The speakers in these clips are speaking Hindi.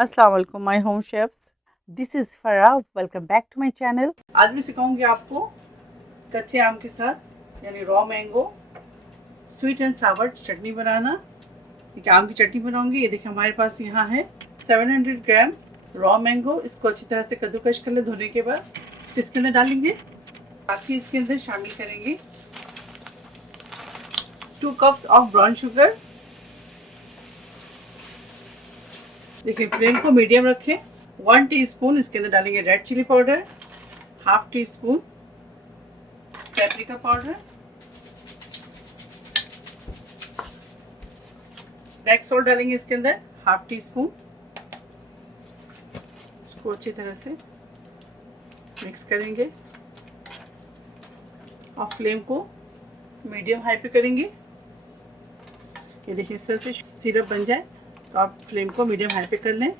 अस्सलाम वालेकुम my home chefs, this is Farah. Welcome back to my channel. आज मैं सिखाऊंगी आपको कच्चे आम के साथ यानी raw mango sweet and sour chutney बनाना। देखिए आम की चटनी बनाऊंगी। ये देखिए हमारे पास यहाँ है 700 ग्राम रॉ मैंगो। इसको अच्छी तरह से कद्दूकश कर ले धोने के बाद। इसके अंदर डालेंगे, बाकी इसके अंदर शामिल करेंगे 2 कप्स ऑफ ब्राउन शुगर। देखिए फ्लेम को मीडियम रखें। 1 टीस्पून इसके अंदर डालेंगे red chilli powder, half teaspoon paprika powder, black salt डालेंगे इसके अंदर हाफ टी स्पून। इसको अच्छी तरह से मिक्स करेंगे और फ्लेम को मीडियम हाई पे करेंगे। ये देखिए इस तरह से सिरप बन जाए तो आप फ्लेम को मीडियम हाई पे कर लें।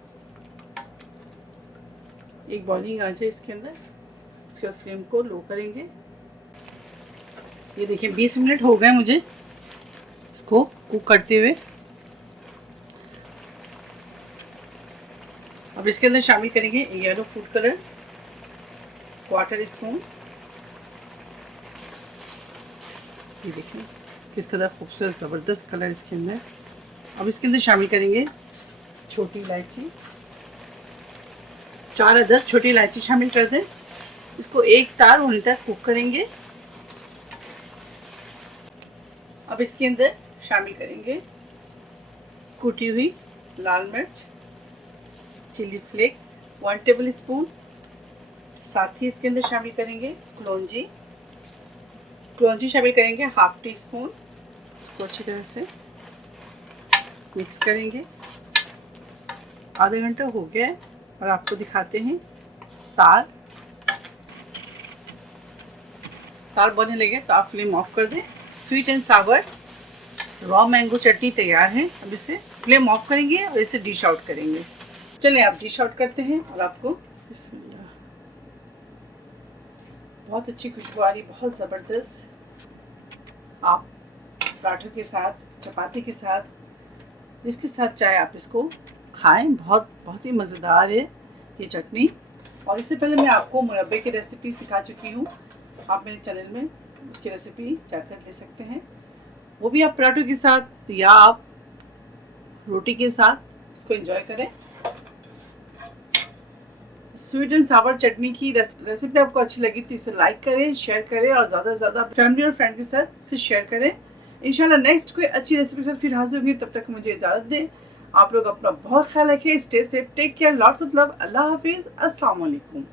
एक बॉइलिंग आ जाए इसके अंदर, इसके बाद फ्लेम को लो करेंगे। ये देखिए 20 मिनट हो गए मुझे इसको कुक करते हुए। अब इसके अंदर शामिल करेंगे येलो फूड कलर 1/4 स्पून। ये देखिए किस कदर खूबसूरत ज़बरदस्त कलर इसके अंदर। अब इसके अंदर शामिल करेंगे छोटी इलायची, 4 अदद छोटी इलायची शामिल कर दें। इसको एक तार होने तक कुक करेंगे। अब इसके अंदर शामिल करेंगे कुटी हुई लाल मिर्च, चिली फ्लेक्स 1 टेबल स्पून। साथ ही इसके अंदर शामिल करेंगे कलौंजी शामिल करेंगे हाफ टी स्पून। इसको अच्छी तरह से मिक्स करेंगे। आधा घंटा हो गया है और आपको दिखाते हैं तार बनने लगे तो आप फ्लेम ऑफ कर दें। Sweet and sour raw mango chutney तैयार है। अब इसे फ्लेम ऑफ करेंगे और इसे डिश आउट करेंगे। चलिए आप डिश आउट करते हैं और आपको बिस्मिल्लाह। बहुत अच्छी खुशबू आ रही, बहुत ज़बरदस्त। आप पराठों के साथ, चपाती के साथ, जिसके साथ चाहे आप इसको खाएं। बहुत ही मज़ेदार है ये चटनी। और इससे पहले मैं आपको मुरब्बे की रेसिपी सिखा चुकी हूँ। आप मेरे चैनल में उसकी रेसिपी जाकर ले सकते हैं। वो भी आप पराठों के साथ या आप रोटी के साथ उसको एंजॉय करें। स्वीट एंड सावर चटनी की रेसिपी आपको अच्छी लगी तो इसे लाइक करें, शेयर करें और ज़्यादा से ज़्यादा फैमिली और फ्रेंड के साथ इसे शेयर करें। इंशाल्लाह नेक्स्ट कोई अच्छी रेसिपी के साथ फिर हाजिर होंगी। तब तक मुझे इजाज़त दें। आप लोग अपना बहुत ख्याल रखें। Stay safe, take care, lots of love. अल्लाह हाफिज़, अस्सलाम वालेकुम।